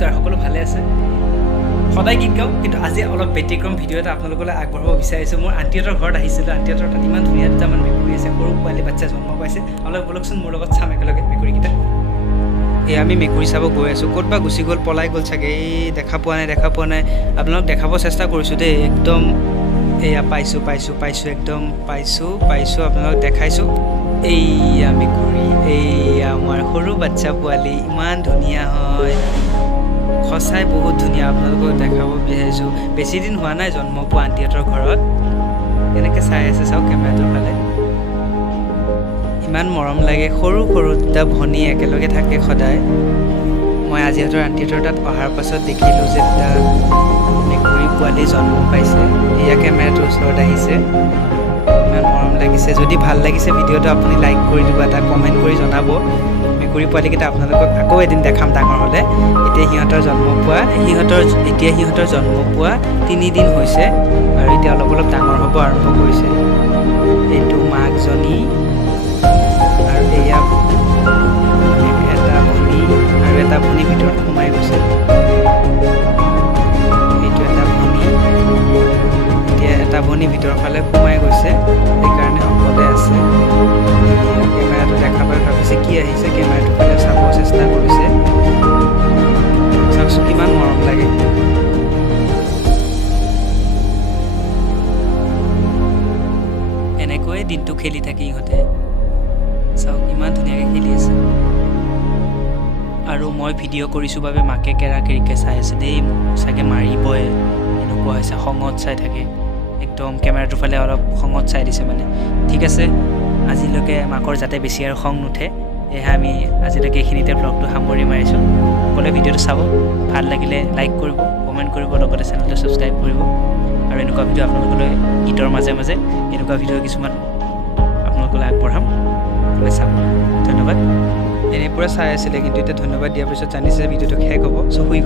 নমস্কাৰ, সকলো ভালে আছে? সদায় গীত গাওঁ, কিন্তু আজি অলপ ব্যতিক্ৰম ভিডিঅ' এটা আপোনালোকলৈ আগবঢ়াব বিচাৰিছোঁ। মোৰ আণ্টিহঁতৰ ঘৰত আহিছিলোঁ। আণ্টিহঁতৰ তাত ইমান ধুনীয়া দুটামান মেকুৰী আছে, সৰু পোৱালি বাচ্চা জন্ম পাইছে। অলপ বলকচোন মোৰ লগত চাম একেলগে মেকুৰীকেইটা। এই আমি মেকুৰী চাব গৈ আছোঁ। ক'ত বা গুচি গ'ল, পলাই গ'ল চাগে। এই দেখা পোৱা নাই। আপোনালোকক দেখাব চেষ্টা কৰিছোঁ দেই। একদম এয়া পাইছোঁ, একদম পাইছোঁ। আপোনালোকক দেখাইছোঁ। এইয়া মেকুৰী, এইয়া আমাৰ সৰু বাচ্চা পোৱালি, ইমান ধুনীয়া হয়। সঁচাই বহুত ধুনীয়া। আপোনালোকক দেখাব বিচাৰিছোঁ। বেছি দিন হোৱা নাই জন্ম পোৱা আণ্টিহঁতৰ ঘৰত। এনেকৈ চাই আছে, চাওক কেমেৰাটোৰ ফালে। ইমান মৰম লাগে। সৰু দুটা ভনী একেলগে থাকে সদায়। মই আজিহঁতৰ আণ্টিহঁতৰ তাত অহাৰ পাছত দেখিলোঁ যে দুটা মেকুৰী পোৱালি জন্ম পাইছে। এয়া কেমেৰাটোৰ ওচৰত আহিছে। ইমান মৰম লাগিছে। যদি ভাল লাগিছে ভিডিঅ'টো আপুনি লাইক কৰি দিব, এটা কমেণ্ট কৰি জনাব। মেকুৰী পোৱালিকেইটা আপোনালোকক আকৌ এদিন দেখাম ডাঙৰ হ'লে। এতিয়া সিহঁতৰ জন্ম পোৱা 3 দিন হৈছে আৰু এতিয়া অলপ ডাঙৰ হ'ব আৰম্ভ কৰিছে। এইটো মাকজনী আৰু এয়া এটা ভনী ভিতৰত সোমাই গৈছে। এইটো এটা ভনী, এতিয়া এটা ভনী ভিতৰৰ ফালে সোমাই গৈছে, সেইকাৰণে অকলে আছে। কেমেৰাটো দেখা পাই ভাবিছে কি আহিছে, কেমেৰাটোৰ ফালে চাব চেষ্টা কৰিছে। চাওকচোন কিমান মৰম লাগে। এনেকৈয়ে দিনটো খেলি থাকে ইহঁতে। চাওক ইমান ধুনীয়াকৈ খেলি আছে। আৰু মই ভিডিঅ' কৰিছোঁ বাবে মাকে কেৰাকেৰিকৈ চাই আছে দেই। মোক চাগে মাৰিবই, এনেকুৱা হৈছে। খঙত চাই থাকে একদম। কেমেৰাটোৰ ফালে অলপ খঙত চাই দিছে মানে। ঠিক আছে, আজিলৈকে মাকৰ যাতে বেছি আৰু খং নুঠে, সেয়েহে আমি আজিলৈকে এইখিনিতে ব্লগটো সামৰি মাৰিছোঁ। সকলোৱে ভিডিঅ'টো চাব, ভাল লাগিলে লাইক কৰিব, কমেণ্ট কৰিব, লগতে চেনেলটো ছাবস্ক্ৰাইব কৰিব। আৰু এনেকুৱা ভিডিঅ' আপোনালোকলৈ গীতৰ মাজে এনেকুৱা ভিডিঅ' কিছুমান আপোনালোকলৈ আগবঢ়াম। চাব, ধন্যবাদ। এনেই পূৰা চাই আছিলে, কিন্তু এতিয়া ধন্যবাদ দিয়াৰ পিছত জানিছে ভিডিঅ'টো শেষ হ'ব। চ' শুই